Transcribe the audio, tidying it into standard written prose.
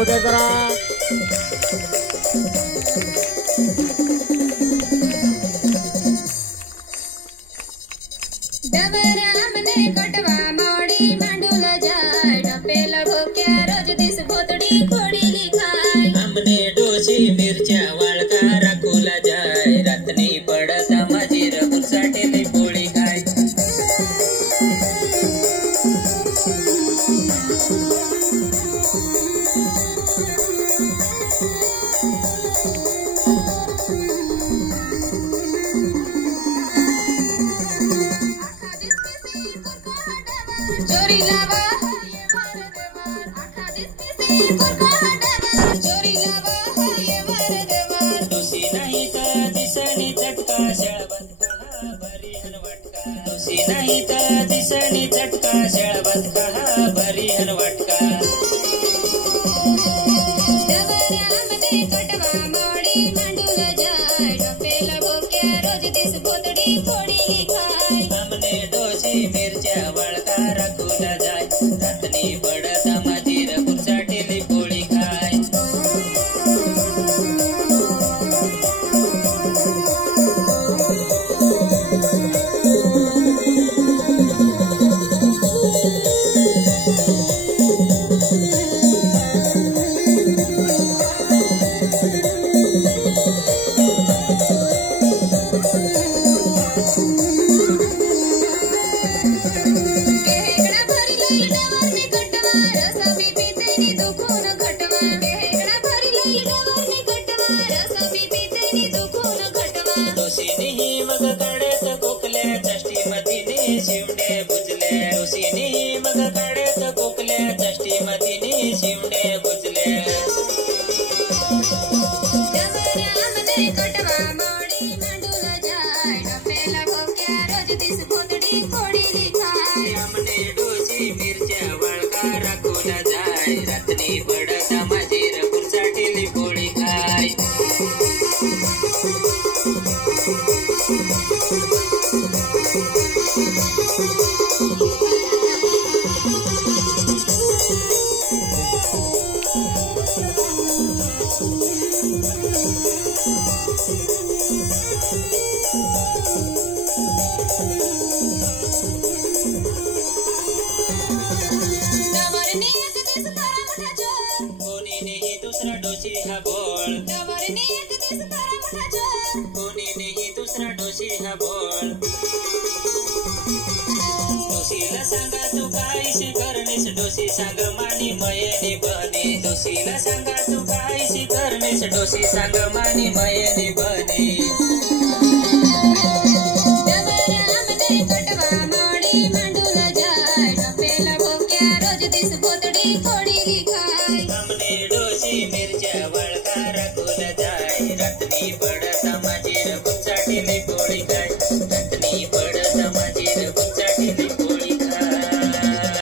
उधर जरा डबरामने कटवा मोड़ी मांडूल जाय डपेला भोक्या रोज दिस भोतडी खोडीली खाय हमने डोशी मिरच्या वाळका राखूला जाय रातनी पडता माझी रघुसाठेली पोळी खाय चोरी लावा ये मार देवार आखा दिसते कुरकुरा डबर चोरी लावा ये मार देवार डोशी नाही तर दिसणी चटका शेळबत कहा भरी हनवटका डोशी नाही तर दिसणी चटका शेळबत कहा भरी हनवटका डबरामने कटवा मोडी मांडूल जाय डपेला भोक्या रोज दिस भोतडी खोडीली खाय हमने डोशी मिरच्या वाळका राखूला जाय रातनी पडता माझी रघुसाठेली पोळी खाय केहेगडा भरी लई डवरने कटवा रसमी पितेनी दुखून घटवा केहेगडा भरी लई डवरने कटवा रसमी पितेनी दुखून घटवा डोशीनेही मग कडेत कोकल्या चष्टीमतीने शिवडे बुजले डोशीनेही मग कडेत कोकल्या चष्टीमतीने शिवडे बुजले डबरामने कटवा मोडी मांडूल जाय डपेला भोक्या रोज दिस भोतडी खोडीली खाय हमने डोशी मिरच्या वाळका राखूला जाय रातनी पडता माझी रघुसाठेली पोळी खाय डवरने एक दिस खरा मोठा चोर कोणी नाही दुसरा डोशी हा बोळ डवरने एक दिस खरा मोठा चोर कोणी नाही दुसरा डोशी हा बोळ डोशीला सांगा तू काहीशी करणेस डोशी सांग मानी मयेनी बने डोशीला सांगा तू काहीशी करणेस डोशी सांग मानी मयेनी बने